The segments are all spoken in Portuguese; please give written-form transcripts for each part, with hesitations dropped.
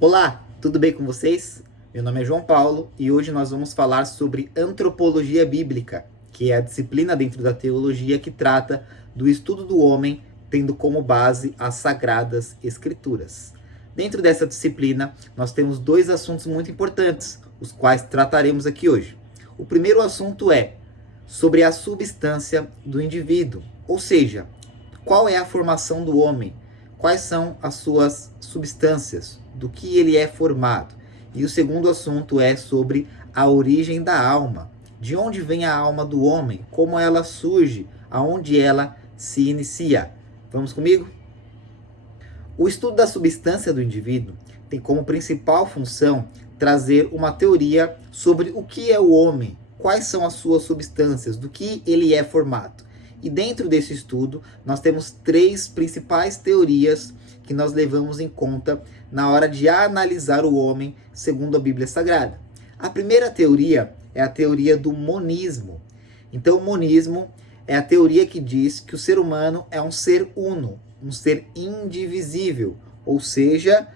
Olá, tudo bem com vocês? Meu nome é João Paulo e hoje nós vamos falar sobre antropologia bíblica, que é a disciplina dentro da teologia que trata do estudo do homem, tendo como base as sagradas escrituras. Dentro dessa disciplina, nós temos dois assuntos muito importantes, os quais trataremos aqui hoje. O primeiro assunto é sobre a substância do indivíduo, ou seja, qual é a formação do homem, quais são as suas substâncias, do que ele é formado. E o segundo assunto é sobre a origem da alma, de onde vem a alma do homem, como ela surge, aonde ela se inicia. Vamos comigo? O estudo da substância do indivíduo tem como principal função trazer uma teoria sobre o que é o homem, quais são as suas substâncias, do que ele é formado. E dentro desse estudo, nós temos três principais teorias que nós levamos em conta na hora de analisar o homem segundo a Bíblia Sagrada. A primeira teoria é a teoria do monismo. Então, o monismo é a teoria que diz que o ser humano é um ser uno, um ser indivisível, ou seja,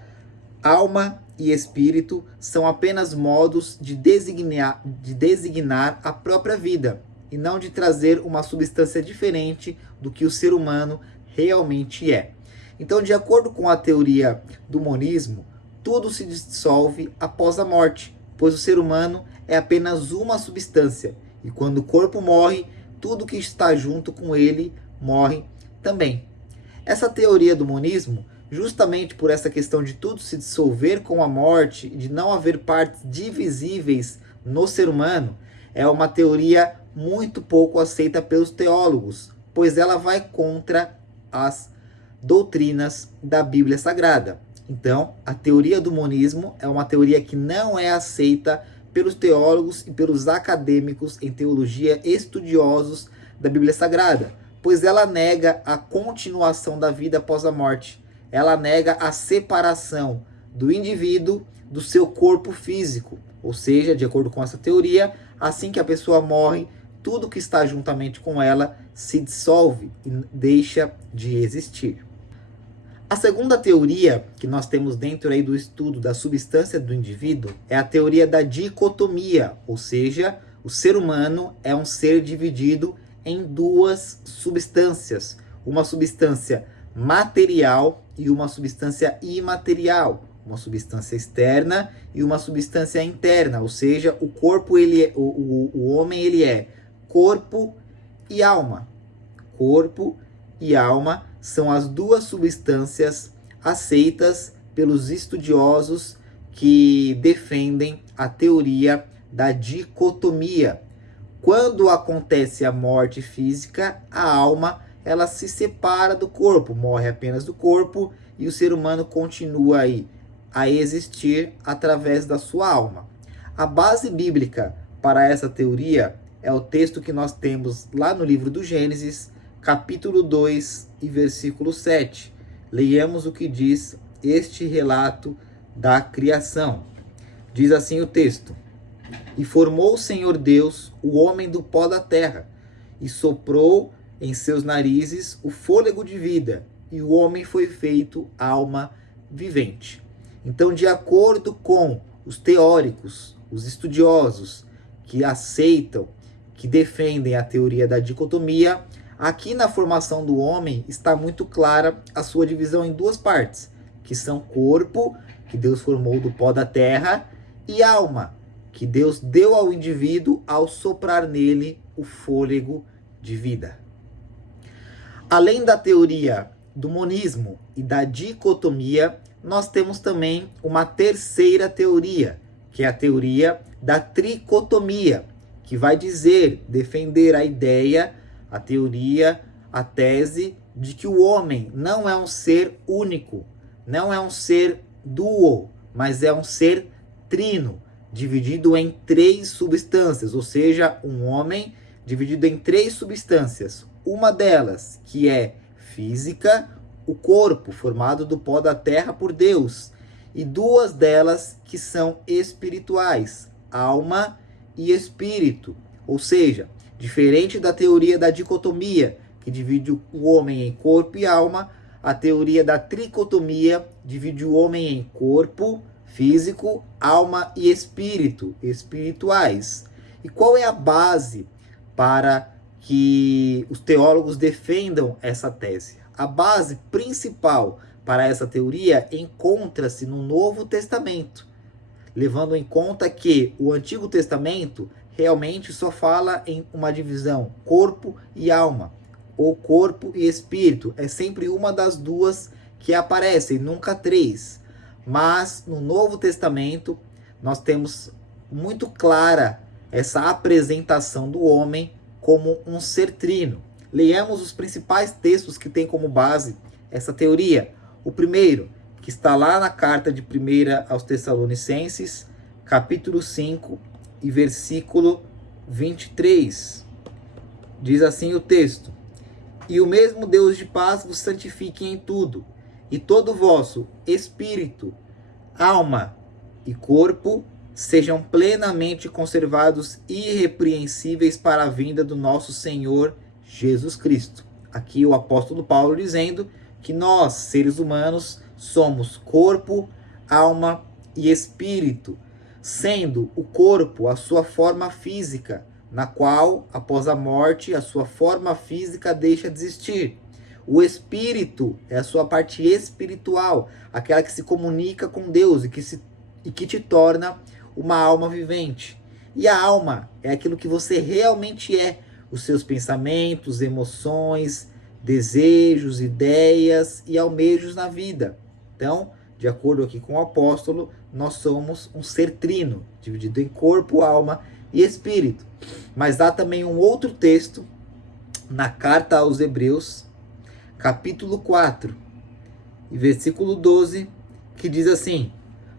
alma e espírito são apenas modos de designar a própria vida, e não de trazer uma substância diferente do que o ser humano realmente é. Então, de acordo com a teoria do monismo, tudo se dissolve após a morte, pois o ser humano é apenas uma substância, e quando o corpo morre, tudo que está junto com ele morre também. Essa teoria do monismo, justamente por essa questão de tudo se dissolver com a morte e de não haver partes divisíveis no ser humano, é uma teoria muito pouco aceita pelos teólogos, pois ela vai contra as doutrinas da Bíblia Sagrada. Então, a teoria do monismo é uma teoria que não é aceita pelos teólogos e pelos acadêmicos em teologia estudiosos da Bíblia Sagrada, pois ela nega a continuação da vida após a morte. Ela nega a separação do indivíduo do seu corpo físico. Ou seja, de acordo com essa teoria, assim que a pessoa morre, tudo que está juntamente com ela se dissolve e deixa de existir. A segunda teoria que nós temos dentro aí do estudo da substância do indivíduo é a teoria da dicotomia, ou seja, o ser humano é um ser dividido em duas substâncias, uma substância material e uma substância imaterial, uma substância externa e uma substância interna, ou seja, o corpo o homem ele é corpo e alma. Corpo e alma são as duas substâncias aceitas pelos estudiosos que defendem a teoria da dicotomia. Quando acontece a morte física, a alma ela se separa do corpo, morre apenas do corpo e o ser humano continua aí a existir através da sua alma. A base bíblica para essa teoria é o texto que nós temos lá no livro do Gênesis, capítulo 2 e versículo 7. Leiamos o que diz este relato da criação. Diz assim o texto: E formou o Senhor Deus o homem do pó da terra, e soprou em seus narizes o fôlego de vida, e o homem foi feito alma vivente. Então, de acordo com os teóricos, os estudiosos que aceitam, que defendem a teoria da dicotomia, aqui na formação do homem está muito clara a sua divisão em duas partes, que são corpo, que Deus formou do pó da terra, e alma, que Deus deu ao indivíduo ao soprar nele o fôlego de vida. Além da teoria do monismo e da dicotomia, nós temos também uma terceira teoria, que é a teoria da tricotomia, que vai defender a ideia, a teoria, a tese de que o homem não é um ser único, não é um ser duo, mas é um ser trino, dividido em três substâncias, ou seja, um homem dividido em três substâncias. Uma delas, que é física, o corpo, formado do pó da terra por Deus, e duas delas que são espirituais, alma e espírito. Ou seja, diferente da teoria da dicotomia, que divide o homem em corpo e alma, a teoria da tricotomia divide o homem em corpo, físico, alma e espírito, espirituais. E qual é a base para que os teólogos defendam essa tese? A base principal para essa teoria encontra-se no Novo Testamento, levando em conta que o Antigo Testamento realmente só fala em uma divisão corpo e alma, ou corpo e espírito. É sempre uma das duas que aparecem, nunca três. Mas no Novo Testamento nós temos muito clara essa apresentação do homem como um ser trino. Leiamos os principais textos que têm como base essa teoria. O primeiro, que está lá na carta de 1 aos Tessalonicenses, capítulo 5 e versículo 23. Diz assim o texto: E o mesmo Deus de paz vos santifique em tudo, e todo o vosso espírito, alma e corpo sejam plenamente conservados irrepreensíveis para a vinda do nosso Senhor Jesus Cristo. Aqui o apóstolo Paulo dizendo que nós, seres humanos, somos corpo, alma e espírito, sendo o corpo a sua forma física, na qual, após a morte, a sua forma física deixa de existir. O espírito é a sua parte espiritual, aquela que se comunica com Deus e que te torna uma alma vivente. E a alma é aquilo que você realmente é, os seus pensamentos, emoções, desejos, ideias e almejos na vida. Então, de acordo aqui com o apóstolo, nós somos um ser trino, dividido em corpo, alma e espírito. Mas há também um outro texto na carta aos Hebreus, capítulo 4, e versículo 12, que diz assim: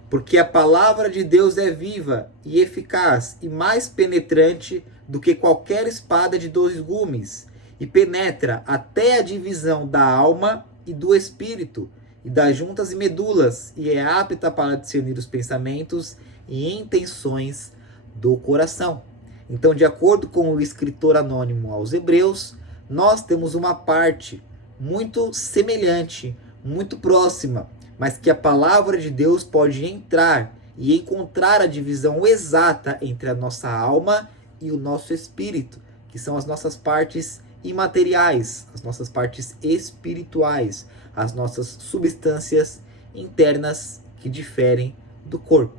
Porque a palavra de Deus é viva e eficaz e mais penetrante do que qualquer espada de 2 gumes, e penetra até a divisão da alma e do espírito, e das juntas e medulas, e é apta para discernir os pensamentos e intenções do coração. Então, de acordo com o escritor anônimo aos Hebreus, nós temos uma parte muito semelhante, muito próxima, mas que a palavra de Deus pode entrar e encontrar a divisão exata entre a nossa alma e o nosso espírito, que são as nossas partes imateriais, as nossas partes espirituais, as nossas substâncias internas que diferem do corpo.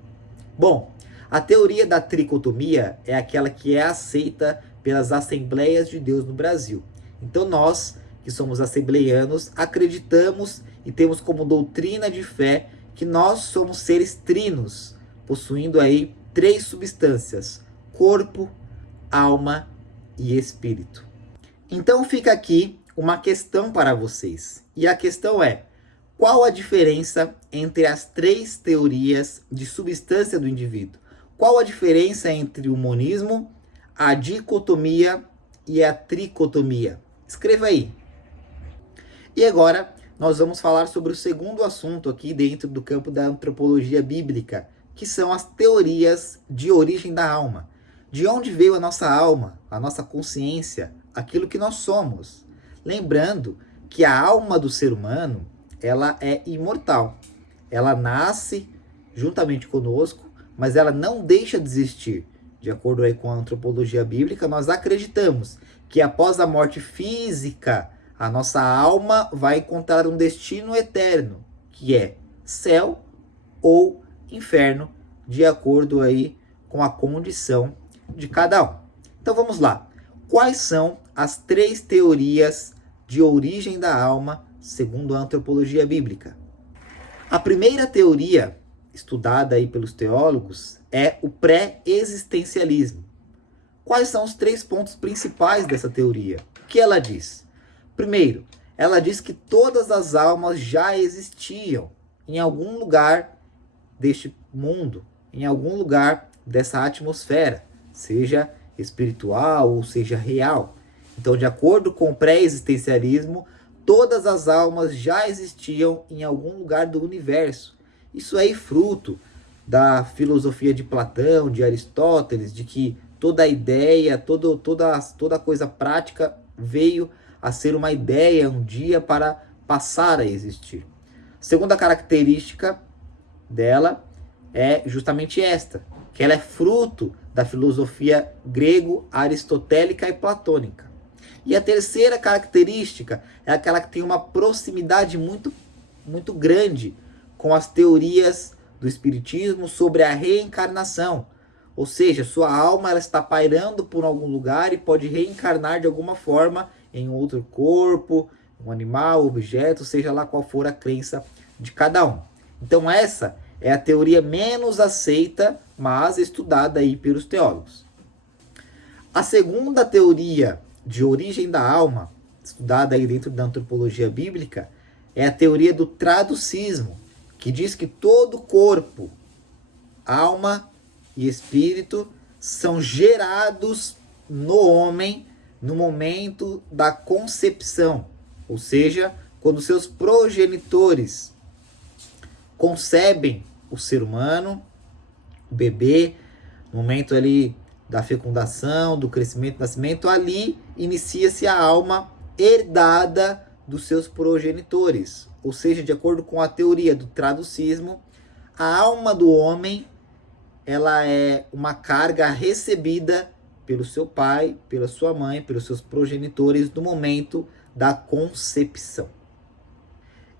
Bom, a teoria da tricotomia é aquela que é aceita pelas Assembleias de Deus no Brasil. Então nós, que somos assembleianos, acreditamos e temos como doutrina de fé que nós somos seres trinos, possuindo aí 3 substâncias: corpo, alma e espírito. Então fica aqui uma questão para vocês. E a questão é: qual a diferença entre as 3 teorias de substância do indivíduo? Qual a diferença entre o monismo, a dicotomia e a tricotomia? Escreva aí. E agora nós vamos falar sobre o segundo assunto aqui dentro do campo da antropologia bíblica, que são as teorias de origem da alma. De onde veio a nossa alma, a nossa consciência, aquilo que nós somos? Lembrando que a alma do ser humano, ela é imortal. Ela nasce juntamente conosco, mas ela não deixa de existir. De acordo aí com a antropologia bíblica, nós acreditamos que após a morte física, a nossa alma vai encontrar um destino eterno, que é céu ou inferno, de acordo aí com a condição de cada um. Então vamos lá. Quais são as 3 teorias de origem da alma, segundo a antropologia bíblica? A primeira teoria, estudada aí pelos teólogos, é o pré-existencialismo. Quais são os 3 pontos principais dessa teoria? O que ela diz? Primeiro, ela diz que todas as almas já existiam em algum lugar deste mundo, em algum lugar dessa atmosfera, seja espiritual ou seja real. Então, de acordo com o pré-existencialismo, todas as almas já existiam em algum lugar do universo. Isso é fruto da filosofia de Platão, de Aristóteles, de que toda ideia, toda coisa prática veio a ser uma ideia um dia para passar a existir. Segunda característica dela é justamente esta, que ela é fruto da filosofia grego-aristotélica e platônica. E a terceira característica é aquela que tem uma proximidade muito grande com as teorias do espiritismo sobre a reencarnação. Ou seja, sua alma ela está pairando por algum lugar e pode reencarnar de alguma forma em outro corpo, um animal, objeto, seja lá qual for a crença de cada um. Então essa é a teoria menos aceita, mas estudada aí pelos teólogos. A segunda teoria de origem da alma, estudada aí dentro da antropologia bíblica, é a teoria do traducismo, que diz que todo corpo, alma e espírito são gerados no homem no momento da concepção, ou seja, quando seus progenitores concebem o ser humano, o bebê, no momento ali da fecundação, do crescimento, do nascimento, ali inicia-se a alma herdada dos seus progenitores. Ou seja, de acordo com a teoria do traducismo, a alma do homem ela é uma carga recebida pelo seu pai, pela sua mãe, pelos seus progenitores no momento da concepção.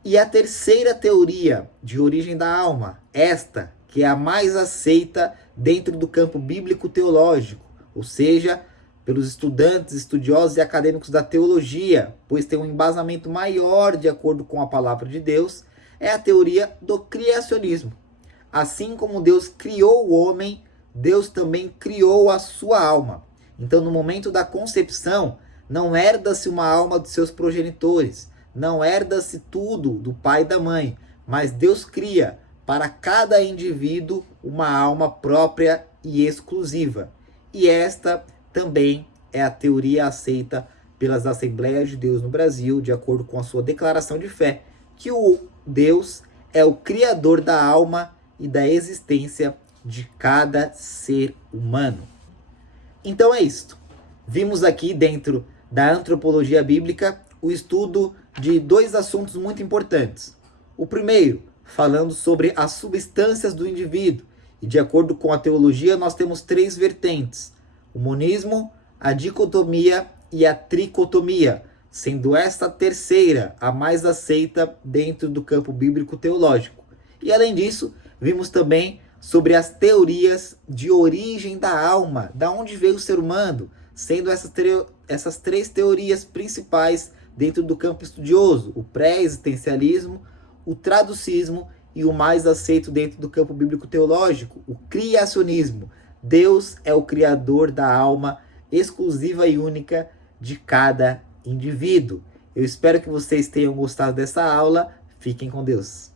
E a terceira teoria de origem da alma, esta que é a mais aceita dentro do campo bíblico-teológico, ou seja, pelos estudantes, estudiosos e acadêmicos da teologia, pois tem um embasamento maior de acordo com a palavra de Deus, é a teoria do criacionismo. Assim como Deus criou o homem, Deus também criou a sua alma. Então, no momento da concepção, não herda-se uma alma dos seus progenitores, não herda-se tudo do pai e da mãe, mas Deus cria para cada indivíduo uma alma própria e exclusiva. E esta também é a teoria aceita pelas Assembleias de Deus no Brasil, de acordo com a sua declaração de fé, que o Deus é o criador da alma e da existência de cada ser humano. Então é isto. Vimos aqui dentro da antropologia bíblica o estudo de dois assuntos muito importantes. O primeiro, falando sobre as substâncias do indivíduo. E de acordo com a teologia, nós temos três vertentes: o monismo, a dicotomia e a tricotomia, sendo esta terceira a mais aceita dentro do campo bíblico-teológico. E além disso, vimos também sobre as teorias de origem da alma, da onde veio o ser humano, sendo essas três teorias principais dentro do campo estudioso: o pré-existencialismo, o traducismo e o mais aceito dentro do campo bíblico-teológico, o criacionismo. Deus é o criador da alma exclusiva e única de cada indivíduo. Eu espero que vocês tenham gostado dessa aula. Fiquem com Deus.